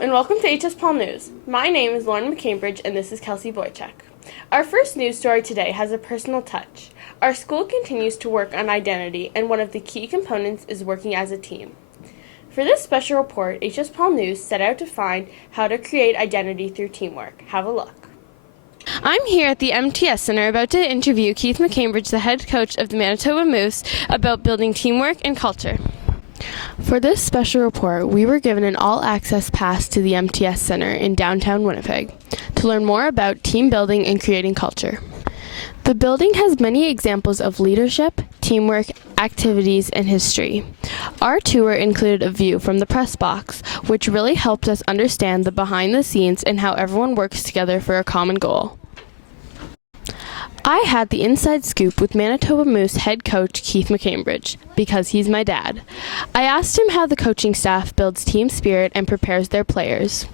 and welcome to HSPAUL News. My name is Lauren McCambridge, and this is Kelsey Boychuk. Our first news story today has a personal touch. Our school continues to work on identity, and one of the key components is working as a team. For this special report, HSPAUL News set out to find how to create identity through teamwork. Have a look. I'm here at the MTS Center about to interview Keith McCambridge, the head coach of the Manitoba Moose, about building teamwork and culture. For this special report, we were given an all-access pass to the MTS Center in downtown Winnipeg to learn more about team building and creating culture. The building has many examples of leadership, teamwork, activities, and history. Our tour included a view from the press box, which really helped us understand the behind the scenes and how everyone works together for a common goal. I had the inside scoop with Manitoba Moose head coach Keith McCambridge, because he's my dad. I asked him how the coaching staff builds team spirit and prepares their players.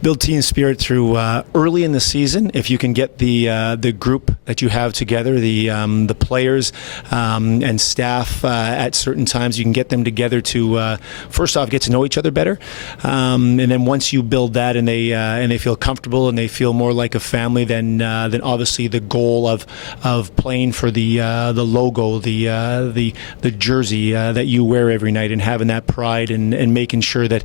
Build team spirit through early in the season. If you can get the group that you have together, the players and staff at certain times, you can get them together to first off get to know each other better, and then once you build that and they feel comfortable and they feel more like a family, then obviously the goal of playing for the logo, the jersey that you wear every night, and having that pride and making sure that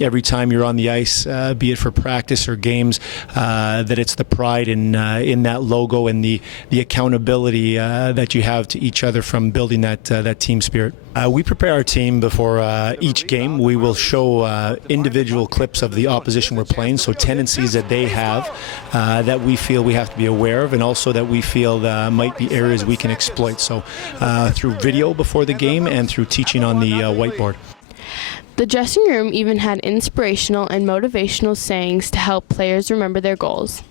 every time you're on the ice, be it for practice or games, that it's the pride in that logo and the accountability that you have to each other from building that team spirit. We prepare our team before each game. We will show individual clips of the opposition we're playing, so tendencies that they have that we feel we have to be aware of, and also that we feel might be areas we can exploit. So through video before the game and through teaching on the whiteboard. The dressing room even had inspirational and motivational sayings to help players remember their goals.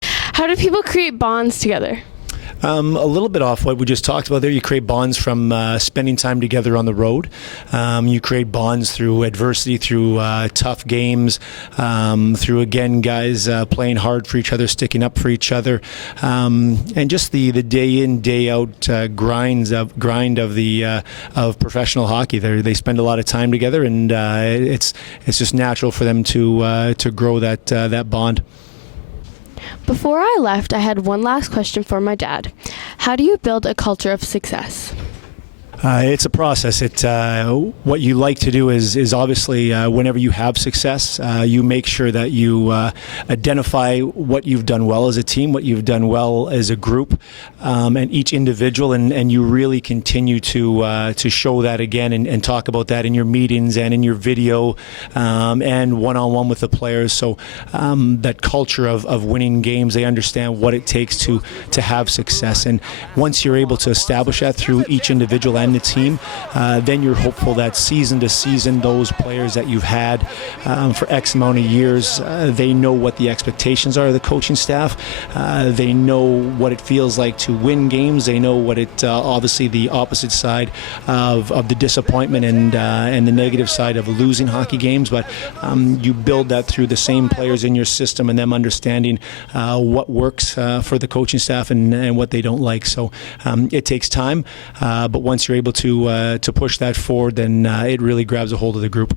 How do people create bonds together? A little bit off what we just talked about there. You create bonds from spending time together on the road. You create bonds through adversity, through tough games, through, again, guys playing hard for each other, sticking up for each other, and just the day in, day out grind of professional hockey. They spend a lot of time together, and it's just natural for them to grow that bond. Before I left, I had one last question for my dad. How do you build a culture of success? It's a process. What you like to do is obviously whenever you have success, you make sure that you identify what you've done well as a team, what you've done well as a group, and each individual, and you really continue to show that again and talk about that in your meetings and in your video and one-on-one with the players. So that culture of winning games, they understand what it takes to have success. And once you're able to establish that through each individual and the team, then you're hopeful that season to season, those players that you've had for X amount of years, they know what the expectations are of the coaching staff. They know what it feels like to win games. They know what it obviously the opposite side of the disappointment and the negative side of losing hockey games. But you build that through the same players in your system and them understanding what works for the coaching staff and what they don't like. So it takes time, but once you're able to push that forward, then it really grabs a hold of the group.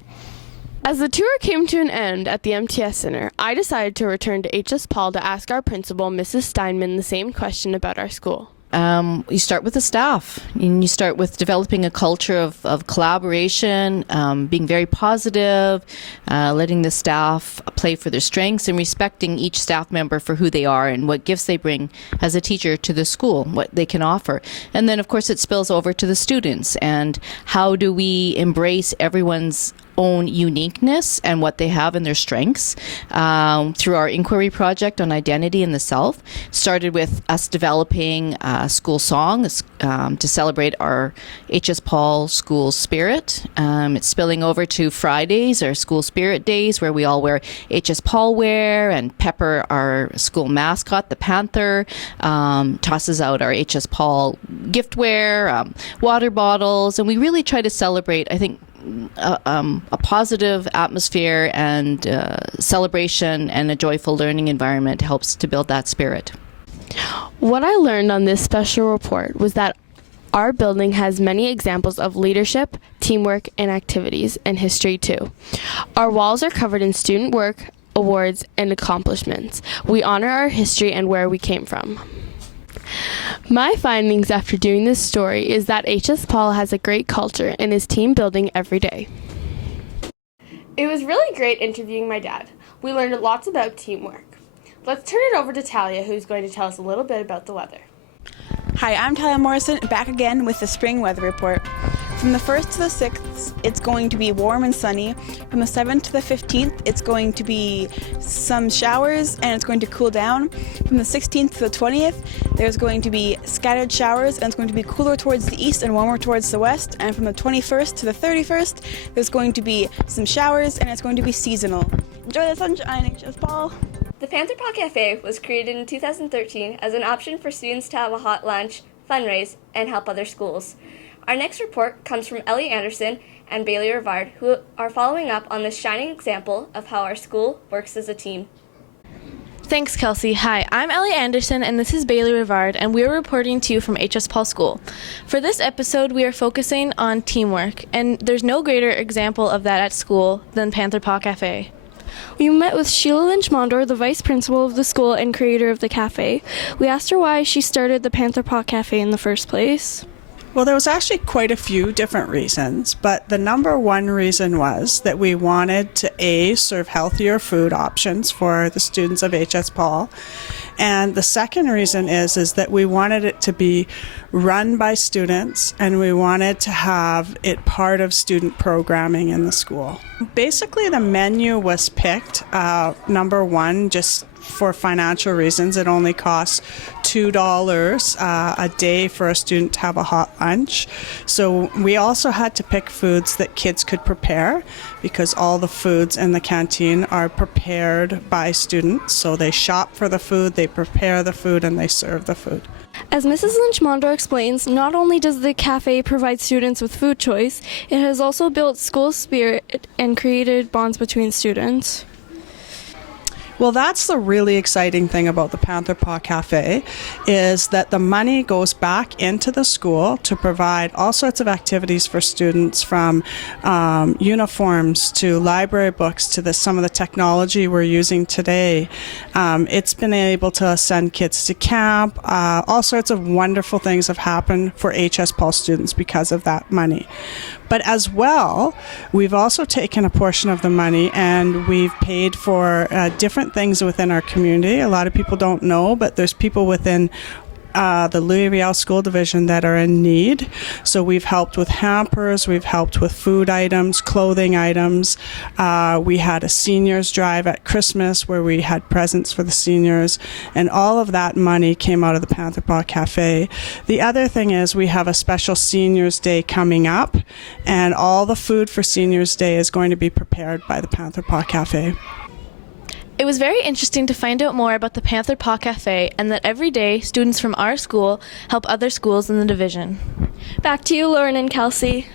As the tour came to an end at the MTS Center, I decided to return to HSPAUL to ask our principal, Mrs. Steinman, the same question about our school. You start with the staff, and you start with developing a culture of collaboration, being very positive, letting the staff play for their strengths, and respecting each staff member for who they are and what gifts they bring as a teacher to the school, what they can offer. And then, of course, it spills over to the students, and how do we embrace everyone's own uniqueness and what they have in their strengths through our inquiry project on identity in the South. Started with us developing a school song to celebrate our HSPAUL school spirit. It's spilling over to Fridays, our school spirit days, where we all wear HSPAUL wear and pepper our school mascot, the panther, tosses out our HSPAUL giftware, water bottles, and we really try to celebrate, I think, a positive atmosphere and celebration and a joyful learning environment helps to build that spirit. What I learned on this special report was that Our building has many examples of leadership, teamwork, and activities, and history too. Our walls are covered in student work, awards, and accomplishments. We honor our history and where we came from. My findings after doing this story is that HSPAUL has a great culture and is team building every day. It was really great interviewing my dad. We learned lots about teamwork. Let's turn it over to Talia, who's going to tell us a little bit about the weather. Hi, I'm Talia Morrison, back again with the spring weather report. From the 1st to the 6th, it's going to be warm and sunny. From the 7th to the 15th, it's going to be some showers and it's going to cool down. From the 16th to the 20th, there's going to be scattered showers and it's going to be cooler towards the east and warmer towards the west. And from the 21st to the 31st, there's going to be some showers and it's going to be seasonal. Enjoy the sunshine, HSPAUL. The Panther Paw Cafe was created in 2013 as an option for students to have a hot lunch, fundraise, and help other schools. Our next report comes from Ellie Anderson and Bailey Rivard, who are following up on this shining example of how our school works as a team. Thanks, Kelsey. Hi, I'm Ellie Anderson, and this is Bailey Rivard, and we're reporting to you from HSPAUL School. For this episode, we are focusing on teamwork, and there's no greater example of that at school than Panther Paw Cafe. We met with Sheila Lynch-Mondor, the vice principal of the school and creator of the cafe. We asked her why she started the Panther Paw Cafe in the first place. Well, there was actually quite a few different reasons, but the number one reason was that we wanted to serve healthier food options for the students of HSPAUL. And the second reason is that we wanted it to be run by students and we wanted to have it part of student programming in the school. Basically, the menu was picked, number one, just for financial reasons. It only costs $2 a day for a student to have a hot lunch. So we also had to pick foods that kids could prepare because all the foods in the canteen are prepared by students. So they shop for the food, they prepare the food, and they serve the food. As Mrs. Lynch-Mondor explains, not only does the cafe provide students with food choice, it has also built school spirit and created bonds between students. Well, that's the really exciting thing about the Panther Paw Cafe is that the money goes back into the school to provide all sorts of activities for students, from uniforms to library books to some of the technology we're using today. It's been able to send kids to camp. All sorts of wonderful things have happened for HSPAUL students because of that money. But as well, we've also taken a portion of the money and we've paid for different things within our community. A lot of people don't know, but there's people within the Louis Riel School Division that are in need. So we've helped with hampers, we've helped with food items, clothing items. We had a seniors drive at Christmas where we had presents for the seniors, and all of that money came out of the Panther Paw Cafe. The other thing is we have a special Seniors Day coming up, and all the food for Seniors Day is going to be prepared by the Panther Paw Cafe. It was very interesting to find out more about the Panther Paw Cafe and that every day students from our school help other schools in the division. Back to you, Lauren and Kelsey.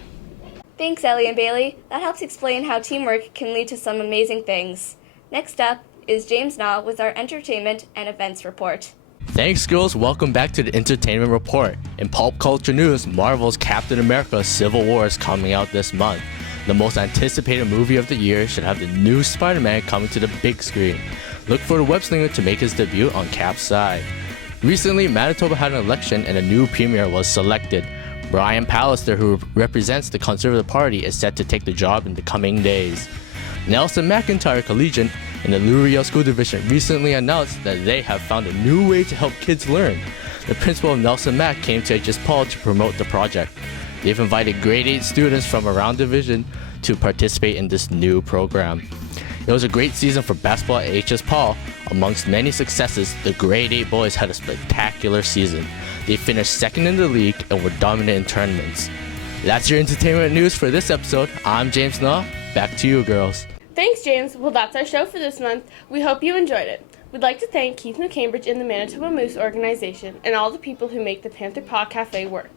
Thanks, Ellie and Bailey. That helps explain how teamwork can lead to some amazing things. Next up is James Naw with our entertainment and events report. Thanks, girls. Welcome back to the Entertainment Report. In pulp culture news, Marvel's Captain America Civil War is coming out this month. The most anticipated movie of the year should have the new Spider-Man coming to the big screen. Look for the web-slinger to make his debut on Cap's side. Recently, Manitoba had an election and a new premier was selected. Brian Pallister, who represents the Conservative Party, is set to take the job in the coming days. Nelson McIntyre Collegiate in the Louis Riel School Division recently announced that they have found a new way to help kids learn. The principal of Nelson Mac came to HSPAUL to promote the project. They've invited grade 8 students from around the division to participate in this new program. It was a great season for basketball at HSPAUL. Amongst many successes, the grade 8 boys had a spectacular season. They finished second in the league and were dominant in tournaments. That's your entertainment news for this episode. I'm James Naw. Back to you, girls. Thanks, James. Well, that's our show for this month. We hope you enjoyed it. We'd like to thank Keith McCambridge and the Manitoba Moose organization and all the people who make the Panther Paw Cafe work.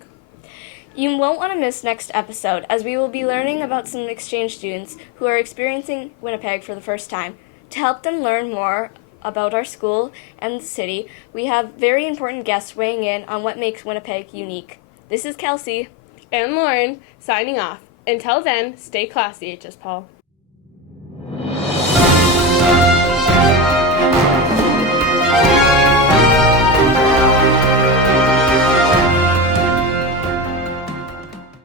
You won't want to miss next episode, as we will be learning about some exchange students who are experiencing Winnipeg for the first time. To help them learn more about our school and the city, we have very important guests weighing in on what makes Winnipeg unique. This is Kelsey and Lauren signing off. Until then, stay classy, HS Paul.